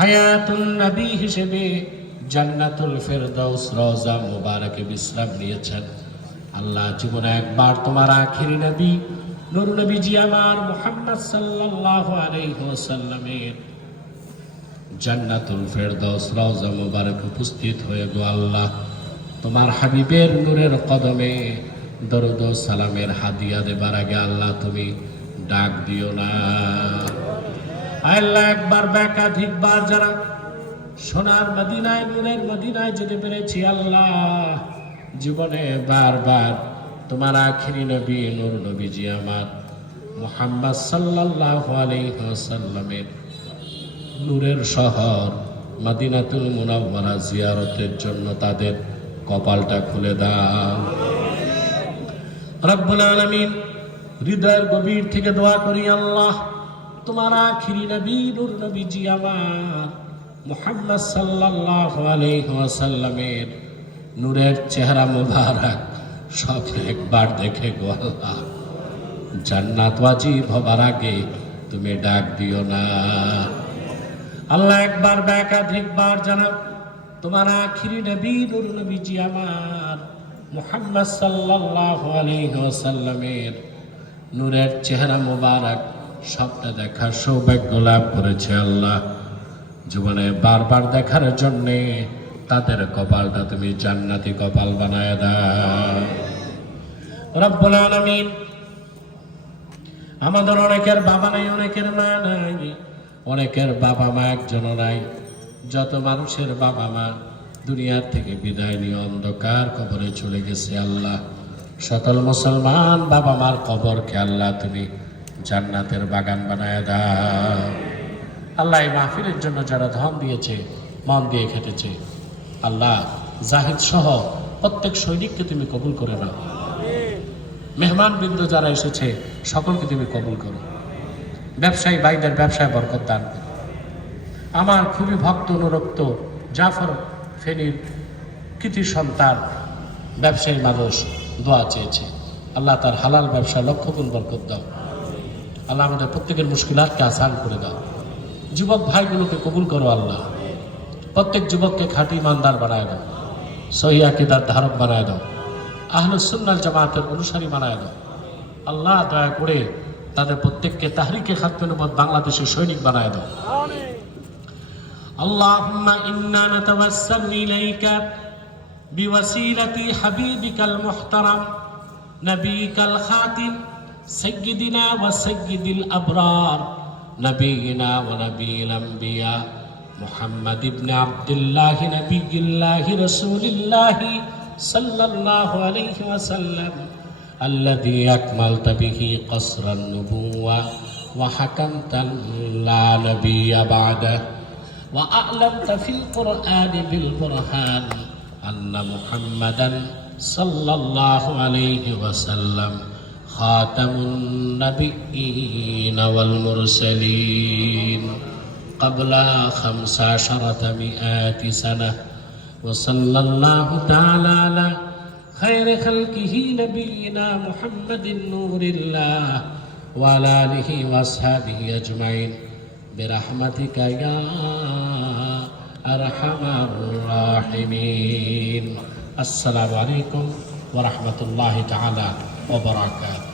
হায়াতুন নবী হিসেবে জান্নাতুল ফেরদাউস রওজা মুবারকে বিশ্রাম নিয়েছেন। আল্লাহ জীবনে একবার তোমার আখিরি নবী নূর নবীজি আমার মুহাম্মদ সাল্লাল্লাহু আলাইহি ওয়াসাল্লামের জান্নাতুল ফেরদাউস রওজা মুবারক উপস্থিত হয়ে গো আল্লাহ তোমার হাবিবের নূরের কদমে দরুদ ও সালামের হাদিয়া দেবার আগে আল্লাহ তুমি ডাক দিও না। আল্লাহ একবার একাধিকবার যারা সোনার মদিনায় নূরের মদিনায় যেতে পেরেছি আল্লাহ জীবনে বারবার তোমার আখিরি নবী নূর নবীজি আমার মুহাম্মদ সাল্লাল্লাহু আলাইহি ওয়াসাল্লামের নূরের শহর মদিনাতুল মুনাওয়ারা জিয়ারতের জন্য তাদের কপালটা খুলে দাও রব্বুল আলামিন। হৃদয়ের গভীর থেকে দোয়া করি আল্লাহ তোমার আখিরি নবী নূর নবীজি আমার মুহাম্মদ সাল্লাল্লাহু আলাইহি ওয়াসাল্লামের নূরের চেহারা মুবারক স্বপ্নে একবার দেখে গো আল্লাহ জান্নাত ওয়াজিব হবার আগে তুমি ডাক দিও না। আল্লাহ একবার একাধিকবার জানাব তোমার আখিরি নবী নূর নবীজি আমার মুহাম্মদ সাল্লাল্লাহু আলাইহি ওয়াসাল্লামের নূরের চেহারা মুবারক স্বপ্নে দেখার সৌভাগ্য লাভ করেছে আল্লাহ জীবনে বারবার দেখার জন্যে তাদের কপালটা তুমি জান্নাতি কপাল বানায় দাও রব্বুল আলামিন। আমাদের অনেকের বাবা নাই, অনেকের মা নাই, অনেকের বাবা মা একজনও নাই। যত মানুষের বাবা মা দুনিয়ার থেকে বিদায় নিয়ে অন্ধকার কবরে চলে গেছে আল্লাহ সকল মুসলমান বাবা মার কবরকে আল্লাহ তুমি জান্নাতের বাগান বানায় দাও আল্লাহ। এই মাহফিলের জন্য যারা ধন দিয়েছে মন দিয়ে খেটেছে আল্লাহ জাহিদ সহ প্রত্যেক সৈনিককে তুমি কবুল করে নাও। মেহমান বৃন্দ যারা এসেছে সকলকে তুমি কবুল করো। ব্যবসায়ী ভাইদের ব্যবসায় বরকত দান করো। আমার খুবই ভক্ত অনুরক্ত জাফর ফেনীর কৃতি সন্তান ব্যবসায়ী মানুষ দোয়া চেয়েছে আল্লাহ তার হালাল ব্যবসা লক্ষ গুণ বরকত দাও আল্লাহ। আমাদের প্রত্যেকের মুশকিলাতকে আসান করে দাও। যুবক ভাইগুলোকে কবুল করো আল্লাহ। প্রত্যেক যুবককে খাঁটি ইমানদার বানায় দাও, সহিহ আকীদার ধারক বানায় দাও, আহলুস সুন্নাহ জামাতের অনুসারী বানায় দাও আল্লাহ। দয়া করে তাদের প্রত্যেককে তাহরিকে খাতমে নবুওয়াত বাংলাদেশের সৈনিক বানায় দাও। আল্লাহুম্মা ইন্না নাতাওয়াসসালু ইলাইকা বিওয়াসিলাতি হাবিবিকাল মুহতারাম নবিকাল খাতিম সাইয়্যিদিনা ওয়া সাইয়্যিদিল আবরার নবিয়িনা ওয়া নবিয়িল আমবিয়া মুহাম্মদ ইবনে আব্দুল্লাহ নবিয়্যিল্লাহ রাসূলিল্লাহ সাল্লাল্লাহু আলাইহি ওয়াসাল্লাম আল্লাযী আকমালতা বিহি কসরান নুবুওয়া ওয়া হাকামতা লা নাবিয়্যা বা'দাহু ওয়া আ'লামতা ফিল কুরআনি বিল বুরহান আন্না মুহাম্মাদান সাল্লাল্লাহু আলাইহি ওয়াসাল্লাম খাতামুন নাবিয়্যিনা ওয়াল মুরসালিন ক্বাবলা 15 মিআতি সানাহ ওয়া সাল্লাল্লাহু তাআলা আলা খায়রি খালকিহি নবিয়িনা মুহাম্মাদিন নূরিল্লাহ ওয়া আলা আলিহি ওয়া আসহাবিহি আজমাইন বিরহমাতিকা ইয়া আরহামার রাহিমিন। আসসালামু আলাইকুম ওয়া রাহমাতুল্লাহি তাআলা ওয়া বারাকাতুহু।